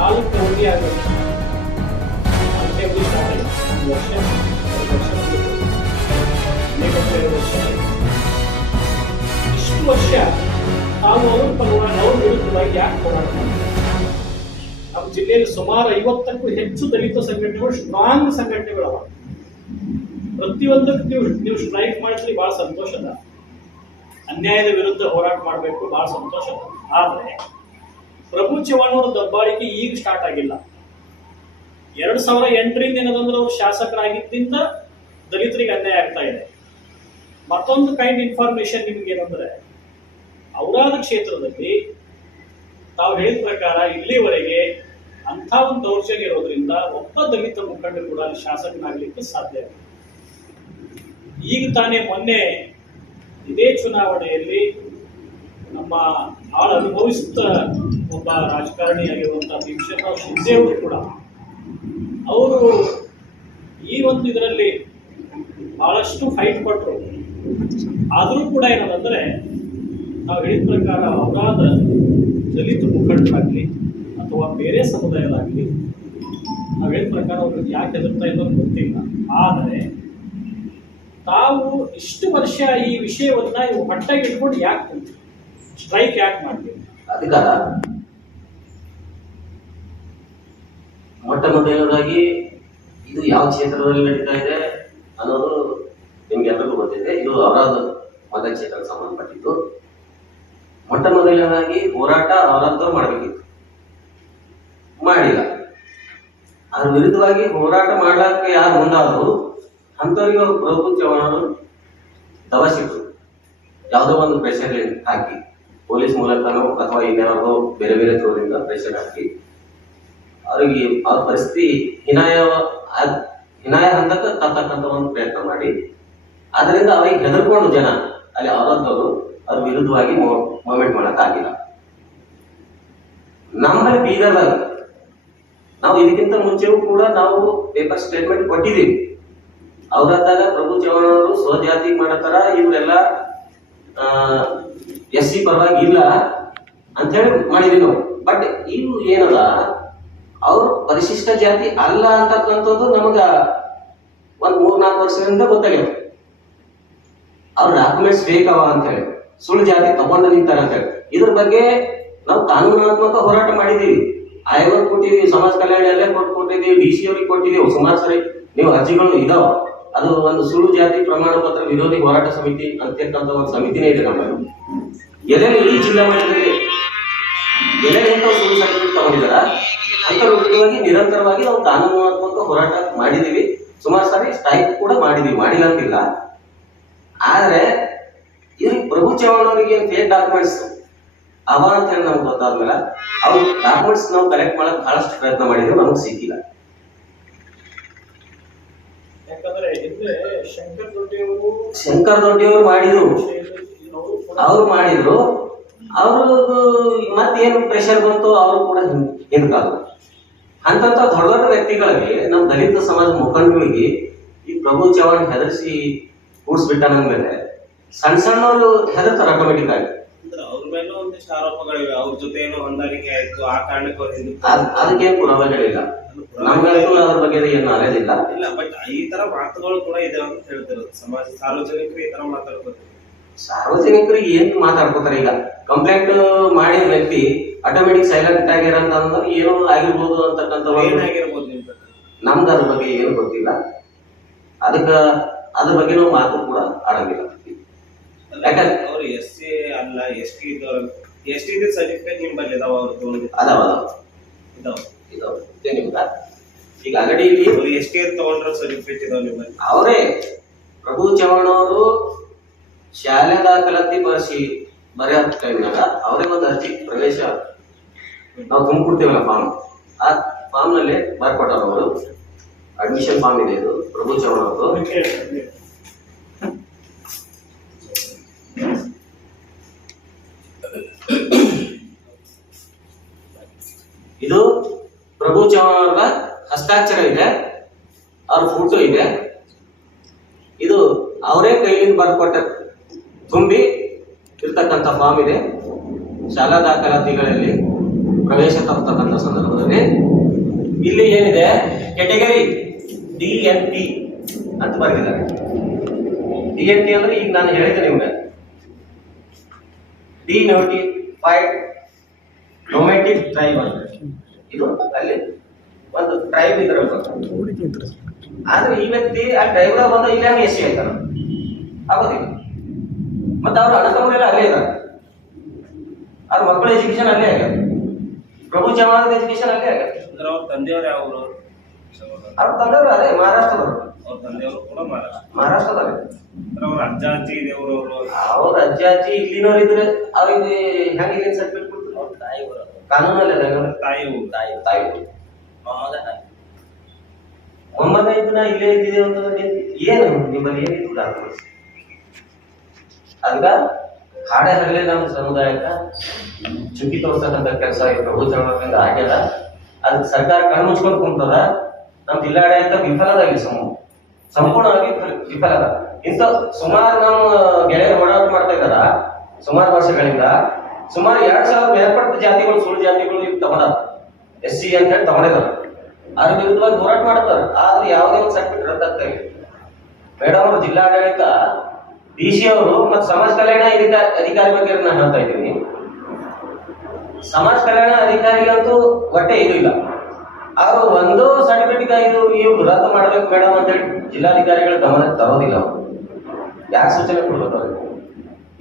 ನಾಲ್ಕು ಅವಧಿ ಆಗುತ್ತೆ ವರ್ಷ. ಇಷ್ಟು ವರ್ಷ ತಾವು ಅವ್ರ ಪರವಾಗಿ ಅವ್ರ ವಿರುದ್ಧವಾಗಿ ಯಾಕೆ ಹೋರಾಟ? ನಮ್ಮ ಜಿಲ್ಲೆಯಲ್ಲಿ ಸುಮಾರು ಐವತ್ತಕ್ಕೂ ಹೆಚ್ಚು ದಲಿತ ಸಂಘಟನೆಗಳು ಸ್ಟ್ರಾಂಗ್ ಸಂಘಟನೆಗಳವ ಪ್ರತಿಯೊಂದಕ್ಕೂ ನೀವು ನೀವು ಸ್ಟ್ರೈಕ್ ಮಾಡಿದ್ರೆ ಬಹಳ ಸಂತೋಷದ ಅನ್ಯಾಯದ ವಿರುದ್ಧ ಹೋರಾಟ ಮಾಡಬೇಕು ಬಹಳ ಸಂತೋಷದ ಆದ್ರೆ ಪ್ರಭು ಚವ್ಹಾಣ್ ದಬ್ಬಾಳಿಕೆ ಈಗ ಸ್ಟಾರ್ಟ್ ಆಗಿಲ್ಲ. ಎರಡ್ ಸಾವಿರ ಎಂಟರಿಂದ ಏನದಂದ್ರೆ ಅವರು ಶಾಸಕರಾಗಿದ್ದರಿಂದ ದಲಿತರಿಗೆ ಅನ್ಯಾಯ ಆಗ್ತಾ ಇದೆ. ಮತ್ತೊಂದು ಕೈಂಡ್ ಇನ್ಫಾರ್ಮೇಶನ್ ನಿಮ್ಗೆ ಏನಂದ್ರೆ, ಔರಾದ ಕ್ಷೇತ್ರದಲ್ಲಿ ತಾವು ಹೇಳಿದ ಪ್ರಕಾರ ಇಲ್ಲಿವರೆಗೆ ಅಂಥ ಒಂದು ದೌರ್ಜನ್ಯ ಇರೋದ್ರಿಂದ ಒಬ್ಬ ದಲಿತ ಮುಖಂಡರು ಕೂಡ ಅಲ್ಲಿ ಶಾಸಕನಾಗಲಿಕ್ಕೆ ಸಾಧ್ಯ ಈಗ ತಾನೇ ಮೊನ್ನೆ ಇದೇ ಚುನಾವಣೆಯಲ್ಲಿ ನಮ್ಮ ಭಾಳ ಅನುಭವಿಸಿದ ಒಬ್ಬ ರಾಜಕಾರಣಿಯಾಗಿರುವಂಥ ಭೀಮಸೇನರಾವ್ ಶಿಂದೆ ಅವರು ಕೂಡ, ಅವರು ಈ ಒಂದು ಇದರಲ್ಲಿ ಬಹಳಷ್ಟು ಫೈಟ್ ಕೊಟ್ಟರು ಆದರೂ ಕೂಡ ಏನದಂದರೆ ನಾವು ಹೇಳಿದ ಪ್ರಕಾರ ಅವರಾದ ದಲಿತ ಮುಖಂಡರಾಗಲಿ ಅಥವಾ ಬೇರೆ ಸಮುದಾಯದಾಗಲಿ, ನಾವು ಹೇಳಿದ ಪ್ರಕಾರ ಅವ್ರಿಗೆ ಯಾಕೆ ಹೆದರ್ತಾ ಇದ್ದೋ ಗೊತ್ತಿಲ್ಲ. ಆದರೆ ತಾವು ಇಷ್ಟು ವರ್ಷ ಈ ವಿಷಯವನ್ನ ಇವು ಹೊಟ್ಟೆಗೆ ಇಟ್ಕೊಂಡು ಯಾಕೆ ಸ್ಟ್ರೈಕ್ ಯಾಕೆ ಮಾಡ್ತೀವಿ ಮೊಟ್ಟ ಮೊದಲನೇದಾಗಿ ಇದು ಯಾವ ಕ್ಷೇತ್ರದಲ್ಲಿ ನಡೀತಾ ಇದೆ ಅನ್ನೋದು ನಿಮ್ಗೆಲ್ಲರಿಗೂ ಗೊತ್ತಿದೆ. ಇದು ಅವರಾದ ಮತಕ್ಷೇತ್ರಕ್ಕೆ ಸಂಬಂಧಪಟ್ಟಿದ್ದು. ಮೊಟ್ಟ ಮೊದಲನೇದಾಗಿ ಹೋರಾಟ ಅವರದ್ದು ಮಾಡಬೇಕಿತ್ತು. ಮಾಡಿಲ್ಲ. ಅದ್ರ ವಿರುದ್ಧವಾಗಿ ಹೋರಾಟ ಮಾಡಲಿಕ್ಕೆ ಯಾರು ಮುಂದಾದ್ರು ಅಂಥವ್ರಿಗೆ ಪ್ರಭು ಚವ್ಹಾಣರು ದಬಾಯಿಸಿದ್ರು ಯಾವುದೋ ಒಂದು ಪ್ರೆಷರ್ ಹಾಕಿ. ಪೊಲೀಸ್ ಮೂಲಕನೋ ಅಥವಾ ಇನ್ಯಾವುದೋ ಬೇರೆ ಬೇರೆ ತೋರಿಂದ ಪ್ರೆಷರ್ ಹಾಕಿ. ಅವರಿಗೆ ಆ ಪರಿಸ್ಥಿತಿ ಹಿನಾಯ ಹಿನಾಯ ಹಂತಕ್ಕೆ ತಕ್ಕಂತ ಒಂದು ಪ್ರಯತ್ನ ಮಾಡಿ. ಅದರಿಂದ ಅವರಿಗೆ ಹೆದರ್ಕೊಂಡು ಜನ ಅಲ್ಲಿ ಅವರದ್ದವರು ಅವ್ರ ವಿರುದ್ಧವಾಗಿ ಮೂವ್ಮೆಂಟ್ ಮಾಡಕ್ ಆಗಿಲ್ಲ ನಮ್ಮಲ್ಲಿ ಬೀದರ್ದಾಗ ನಾವು ಇದಕ್ಕಿಂತ ಮುಂಚೆಯೂ ಕೂಡ ನಾವು ಪೇಪರ್ ಸ್ಟೇಟ್ಮೆಂಟ್ ಕೊಟ್ಟಿದ್ದೀವಿ. ಅವರಾದಾಗ ಪ್ರಭು ಚವ್ಹಾಣ್ ಅವರು ಸ್ವಜಾತಿ ಮಾಡತ್ತಾರ ಇವರೆಲ್ಲ ಎಸ್ ಸಿ ಪರವಾಗಿ ಇಲ್ಲ ಅಂತೇಳಿ ಮಾಡಿದೀವಿ ನಾವು. ಬಟ್ ಇವು ಏನದ ಅವ್ರು ಪರಿಶಿಷ್ಟ ಜಾತಿ ಅಲ್ಲ ಅಂತಕ್ಕಂಥದ್ದು ನಮಗ ಒಂದ್ ಮೂರ್ ನಾಲ್ಕು ವರ್ಷದಿಂದ ಗೊತ್ತಾಗ್ಯದ. ಅವ್ರ ಡಾಕ್ಯುಮೆಂಟ್ಸ್ ಬೇಕವ ಅಂತ ಹೇಳಿ ಸುಳ್ಳು ಜಾತಿ ತಗೊಂಡು ನಿಂತಾರ ಅಂತ ಹೇಳಿ ಇದ್ರ ಬಗ್ಗೆ ನಾವು ಕಾನೂನಾತ್ಮಕ ಹೋರಾಟ ಮಾಡಿದೀವಿ. ಆಯೋಗ ಕೊಟ್ಟಿದೀವಿ ಸಮಾಜ ಕಲ್ಯಾಣ ಎಲ್ಲ ಕೊಟ್ಟು ಕೊಟ್ಟಿದೀವಿ ಡಿ ಸಿ ಅವ್ರಿಗೆ ಕೊಟ್ಟಿದ್ದೀವಿ ಸರಿ ನೀವು ಅರ್ಜಿಗಳು ಇದಾವ. ಅದು ಒಂದು ಸುಳ್ಳು ಜಾತಿ ಪ್ರಮಾಣ ಪತ್ರ ವಿರೋಧಿ ಹೋರಾಟ ಸಮಿತಿ ಅಂತಕ್ಕಂಥ ಒಂದು ಸಮಿತಿನೇ ಇದೆ ನಮ್ಮಲ್ಲಿ ಎಲ್ಲೆಲ್ಲಿ ಇಡೀ ಜಿಲ್ಲಾ ಮಟ್ಟದಲ್ಲಿ ಎಲ್ಲೆಲ್ಲಿ ಸುಳ್ಳು ಸರ್ಟಿಫಿಕೇಟ್ ತಗೊಂಡಿದಾರ ಅಂತ ವಿರುದ್ಧವಾಗಿ ನಿರಂತರವಾಗಿ ನಾವು ಕಾನೂನಾತ್ಮಕ ಹೋರಾಟ ಮಾಡಿದೀವಿ. ಸುಮಾರು ಸಾರಿ ಸ್ಟ್ರೈಕ್ ಕೂಡ ಮಾಡಿದೀವಿ. ಮಾಡಿಲ್ಲ ಅಂತಿಲ್ಲ. ಆದ್ರೆ ಇವ್ರಿಗೆ ಪ್ರಭು ಚವ್ಹಾಣ್ ಅವರಿಗೆ ಏನ್ ಫೇಕ್ ಡಾಕ್ಯುಮೆಂಟ್ಸ್ ಅವ ಅಂತ ಹೇಳಿ ನಮ್ಗೆ ಗೊತ್ತಾದ್ಮೇಲೆ ಅವ್ರ ಡಾಕ್ಯುಮೆಂಟ್ಸ್ ನಾವು ಕಲೆಕ್ಟ್ ಮಾಡಕ್ ಬಹಳಷ್ಟು ಪ್ರಯತ್ನ ಮಾಡಿದ್ರು. ನಮ್ಗೆ ಸಿಕ್ಕಿಲ್ಲ. ಶಂಕರ್ ದೊಡ್ಡಿಯವರು ಮಾಡಿದ್ರು. ಅವ್ರು ಮಾಡಿದ್ರು. ಅವರು ಮತ್ತೇನು ಪ್ರೆಷರ್ ಬಂತು ಅವರು ಕೂಡ ಹಿಂದ್ಕಾದ್ರು. ಅಂತ ದೊಡ್ಡ ದೊಡ್ಡ ವ್ಯಕ್ತಿಗಳಿಗೆ ನಮ್ಮ ದಲಿತ ಸಮಾಜ ಮುಖಂಡಗಳಿಗೆ ಈ ಪ್ರಭು ಚವ್ಹಾಣ್ ಹೆದರಿಸಿ ಕೂಡ್ಸ್ಬಿಟ್ಟಾನಂದ್ಮೇಲೆ ಸಣ್ಣ ಸಣ್ಣವರು ಹೆದರ್ತಾರೆ ಆಟೋಮೆಟಿಕ್ ಆಗಿ ಅಂದ್ರೆ ಅವ್ರ ಮೇಲೂ ಒಂದಿಷ್ಟು ಆರೋಪಗಳಿವೆ ಅವ್ರ ಜೊತೆ ಏನೋ ಹೊಂದಾಣಿಕೆ ಆಯ್ತು ಆ ಕಾರಣಕ್ಕೆ ಅವ್ರು ಅದಕ್ಕೇನ್ ಪುರಾವೆಗಳಿಲ್ಲ. ನಮ್ಗಂತೂ ಅದ್ರ ಬಗ್ಗೆ ಏನು ನಾಲೆಜ್ ಇಲ್ಲ ಇಲ್ಲ ಬಟ್ ಈ ತರ ಮಾತುಗಳು ಕೂಡ ಇದೆ ಅಂತ ಹೇಳ್ತಿರೋದು. ಸಮಾಜ ಸಾರ್ವಜನಿಕರು ಈ ತರ ಮಾತಾಡ್ಕೋತಾರೆ ಸಾರ್ವಜನಿಕರಿಗೆ ಏನ್ ಮಾತಾಡ್ಕೋತಾರೆ ಈಗ? ಕಂಪ್ಲೇಂಟ್ ಮಾಡಿದ ವ್ಯಕ್ತಿ ಆಟೋಮೆಟಿಕ್ ಸೈಲೆಂಟ್ ಆಗಿರಂತ ಅಂದ್ರೆ ಏನೋ ಆಗಿರ್ಬೋದು ಅಂತಕ್ಕಂಥ ಏನಾಗಿರ್ಬೋದು ನಿಮ್ ಪ್ರಕಾರ. ನಮ್ಗೆ ಅದ್ರ ಬಗ್ಗೆ ಏನು ಗೊತ್ತಿಲ್ಲ. ಅದಕ್ಕ ಅದ್ರ ಬಗ್ಗೆ ನಾವು ಮಾತು ಕೂಡ ಆಡಂಗಿಲ್ಲ. ಯಾಕಂದ್ರೆ- ಅವ್ರು ಎಸ್ ಸಿ ಅಲ್ಲ ಎಸ್ ಟಿ ಇದ್ದವ್ರು. ಎಸ್ ಟಿ ಸರ್ಟಿಫಿಕೇಟ್ ನಿಮ್ಮಲ್ಲಿ ಇದಾವ ಅವ್ರು ತಗೊಂಡು ಅದಾವ ಅದಾವ ಇದಾವ. ಇದು ಇದೆ ನಿಮ್ಗ ಈಗ ಅಂಗಡಿಯಲ್ಲಿ ಅವ್ರು ಎಸ್ ಟಿ ತಗೊಂಡ್ರ ಸರ್ಟಿಫಿಕೇಟ್ ಇದಾವ ನಿಮ್ಮಲ್ಲಿ ಅವರೇ ಪ್ರಭು ಚವ್ಹಾಣ್ ಅವರು ಶಾಲೆ ದಾಖಲಾತಿ ಬರ್ಸಿ ಬರೆಯೋ ಕೈನಲ್ಲ ಅವರೇ ಒಂದು ಅರ್ಜಿ ಪ್ರವೇಶ ನಾವು ತುಂಬಿಕೊಡ್ತೀವಲ್ಲ ಫಾರ್ಮ್ ಆ ಫಾರ್ಮ್ನಲ್ಲಿ ಬರ್ಕೊಟ್ಟಾರ ಅವರು. ಅಡ್ಮಿಷನ್ ಫಾರ್ಮ್ ಇದೆ ಇದು, ಪ್ರಭು ಚೌಹಾಣ್ ಅವರು ಇದು ಪ್ರಭು ಚೌಹಾಣ್ ಅವರ ಹಸ್ತಾಕ್ಷರ ಇದೆ, ಅವ್ರ ಫೋಟೋ ಇದೆ. ಇದು ಅವರೇ ಕೈಲಿಂದ ಬರ್ಕೊಟ್ಟ ತುಂಬಿ ಇರ್ತಕ್ಕಂಥ ಫಾರ್ಮ್ ಇದೆ. ಶಾಲಾ ದಾಖಲಾತಿಗಳಲ್ಲಿ ಪ್ರವೇಶ ತಪ್ಪತಕ್ಕಂಥ ಸಂದರ್ಭದಲ್ಲಿ. ಇಲ್ಲಿ ಏನಿದೆ? ಕೆಟಗರಿ ಡಿ ಎನ್ ಟಿ ಅಂತ ಬರೆದಿದ್ದಾರೆ. ಡಿ ಎನ್ ಟಿ ಅಂದ್ರೆ ಈಗ ನಾನು ಹೇಳಿದೆ ನಿಮ್ಗೆ. ಡಿ ನೋಟಿಫೈಡ್ ಡೊಮೆಟಿಕ್ ಟ್ರೈಬ್ ಅಂತ. ಇದು ಅಲ್ಲಿ ಒಂದು ಟ್ರೈಬ್ ಇದ್ರ. ಆದ್ರೆ ಈ ವ್ಯಕ್ತಿ ಆ ಟ್ರೈಬ್ ಬಂದ ಇಲ್ಲಿ ಎಸ್ ಸಿ ಆಯ್ತಾನ. ಆಗೋದಿಲ್ಲ. ಮತ್ತೆ ಅವ್ರ ಅಣ್ಣತಮ್ಮರೆಲ್ಲ ಅಲ್ಲೇ ಇದ್ದಾರೆ. ಅವ್ರ ಮಕ್ಕಳ ಎಜುಕೇಶನ್ ಅಲ್ಲೇ ಆಗ ಪ್ರಭು ಚವಾಣದ ಎಜುಕೇಶನ್ ಅಲ್ಲೇ ಆಗ ಅಂದ್ರೆ ಅವ್ರ ತಂದೆಯವ್ರು ಯಾವ ಊರು? ಅವ್ರ ತಂದೆಯವರು ಅದೇ ಮಹಾರಾಷ್ಟ್ರದವರು. ಅವ್ರ ತಂದೆಯವರು ಕೂಡ ಮಹಾರಾಷ್ಟ್ರ. ಮಹಾರಾಷ್ಟ್ರದಲ್ಲಿ ಅಂದ್ರೆ ಅವ್ರ ಅಜ್ಜ ಅಜ್ಜಿ ದೇವ್ರವ್ರು ಅವ್ರ? ಅಜ್ಜ ಅಜ್ಜಿ ಇಲ್ಲಿನವ್ರು ಇದ್ರೆ ಅವ್ರಿಗೆ ಹೆಂಗೆ ಇಲ್ಲಿನ ಸರ್ಟಿಫಿಕೇಟ್ ಕೊಡ್ತಾರೆ? ಅವ್ರ ತಾಯಿ ಊರು ಕಾನೂನಲ್ಲಿ ಅದ ತಾಯಿ ಊರು. ತಾಯಿ ತಾಯಿ ಊರು. ಮೊಹಮ್ಮದ ತಾಯಿ. ಮೊಮ್ಮಗ ಇದನ್ನ ಇಲ್ಲೇ ಇದ್ದಿದೆ ಅಂತಂದ್ರೆ ಏನು ನಿಮ್ಮಲ್ಲಿ ಏನಿತ್ತು ಡಾಕ್ಯುಮೆಂಟ್ಸ್ ಅದಕ್ಕ ಹಾಡೇ ಹರಳೆ ನಮ್ಮ ಸಮುದಾಯಕ್ಕ ಚುಕ್ಕಿ ತೋರ್ಸಕ್ಕಂತ ಕೆಲಸ ಪ್ರಭು ಚಳವಳಿಯಿಂದ ಆಗ್ಯದ. ಅದಕ್ಕೆ ಸರ್ಕಾರ ಕಣ್ಣು ಮುಚ್ಕೊಂಡು ಕುಂತದ. ನಮ್ಮ ಜಿಲ್ಲಾಡಳಿತ ವಿಫಲದಾಗಿ ಸಮ, ಸಂಪೂರ್ಣವಾಗಿ ವಿಫಲ- ವಿಫಲದ. ಇಂಥ ಸುಮಾರು ನಮ್ಮ ಗೆಳೆಯರು ಓಡಾಟ ಮಾಡ್ತಾ ಇದ್ದಾರ, ಸುಮಾರು ವರ್ಷಗಳಿಂದ. ಸುಮಾರು ಎರಡ್ ಸಾವಿರ ಏರ್ಪಟ್ಟ ಜಾತಿಗಳು, ಸುಳ್ಳು ಜಾತಿಗಳು ಈಗ ತಗೊಂಡ ಎಸ್ ಸಿ ಅಂತ ಹೇಳಿ ತಗೊಂಡಿದಾರ. ಅದ್ರ ವಿರುದ್ಧವಾಗಿ ಹೋರಾಟ ಮಾಡ್ತಾರೆ. ಆದ್ರೆ ಯಾವುದೇ ಒಂದು ಸರ್ಟಿಫಿಕೇಟ್ ರದ್ದಾಗ್ತಾ ಇಲ್ಲ. ಮೇಡಮ್ ಅವರು ಜಿಲ್ಲಾಡಳಿತ ಡಿ ಸಿ ಅವರು ಮತ್ತು ಸಮಾಜ ಕಲ್ಯಾಣ ಅಧಿಕಾರಿ ಅಧಿಕಾರಿ ಬಗ್ಗೆ ನಾನು ಹೇಳ್ತಾ ಇದ್ದೀನಿ ಸಮಾಜ ಕಲ್ಯಾಣ ಅಧಿಕಾರಿಗಂತೂ ಒಟ್ಟೆ ಇದು ಇಲ್ಲ. ಅವರು ಒಂದು ಸರ್ಟಿಫಿಕೇಟ್ ಇದು ಇವ್ರು ರದ್ದು ಮಾಡ್ಬೇಕು ಮೇಡಮ್ ಅಂತೇಳಿ ಜಿಲ್ಲಾಧಿಕಾರಿಗಳ ಗಮನಕ್ಕೆ ತರೋದಿಲ್ಲ ಅವರು. ಯಾಕೆ ಸೂಚನೆ ಕೊಡ್ಬೇಕು ಅವ್ರಿಗೆ?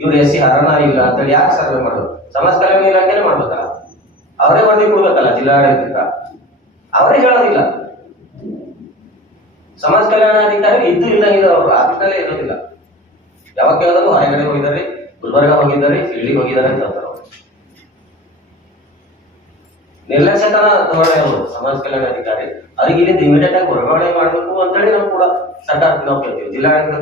ಇವ್ರು ಎಸ್ ಸಿ ಹರಣ ಇಲ್ಲ ಅಂತೇಳಿ ಯಾಕೆ ಸರ್ವೆ ಮಾಡೋದು ಸಮಾಜ ಕಲ್ಯಾಣ ಇಲಾಖೆನೇ ಮಾಡ್ಬೇಕಲ್ಲ. ಅವರೇ ವರದಿ ಕೊಡ್ಬೇಕಲ್ಲ ಜಿಲ್ಲಾಡಳಿತ ಅವರೇ ಹೇಳೋದಿಲ್ಲ. ಸಮಾಜ ಕಲ್ಯಾಣಾಧಿಕಾರಿ ಇದ್ದು ಇದ್ದಂಗಿದೆ ಅವರು ಆಫೀಸ್ನಲ್ಲೇ ಇರೋದಿಲ್ಲ. ಯಾವಾಗ ಕೇಳಿದ್ರು ಹೊರಗಡೆ ಹೋಗಿದ್ದಾರೆ, ಗುಲ್ಬರ್ಗ ಹೋಗಿದ್ದಾರೆ ಇಲ್ಲಿಗೆ ಹೋಗಿದ್ದಾರೆ ಅಂತ ಹೇಳ್ತಾರೆ. ನಿರ್ಲಕ್ಷ್ಯತನ ಧೋರಣೆ ಅವರು, ಸಮಾಜ ಕಲ್ಯಾಣಾಧಿಕಾರಿ ಅದಕ್ಕೆ ಇಲ್ಲಿ ಇಮಿಡಿಯೇಟ್ ಆಗಿ ವರ್ಗಾವಣೆ ಮಾಡಬೇಕು ಅಂತೇಳಿ ನಾವು ಕೂಡ ಸರ್ಕಾರ ನಾವು ಕೇಳ್ತೀವಿ ಜಿಲ್ಲಾಡಳಿತ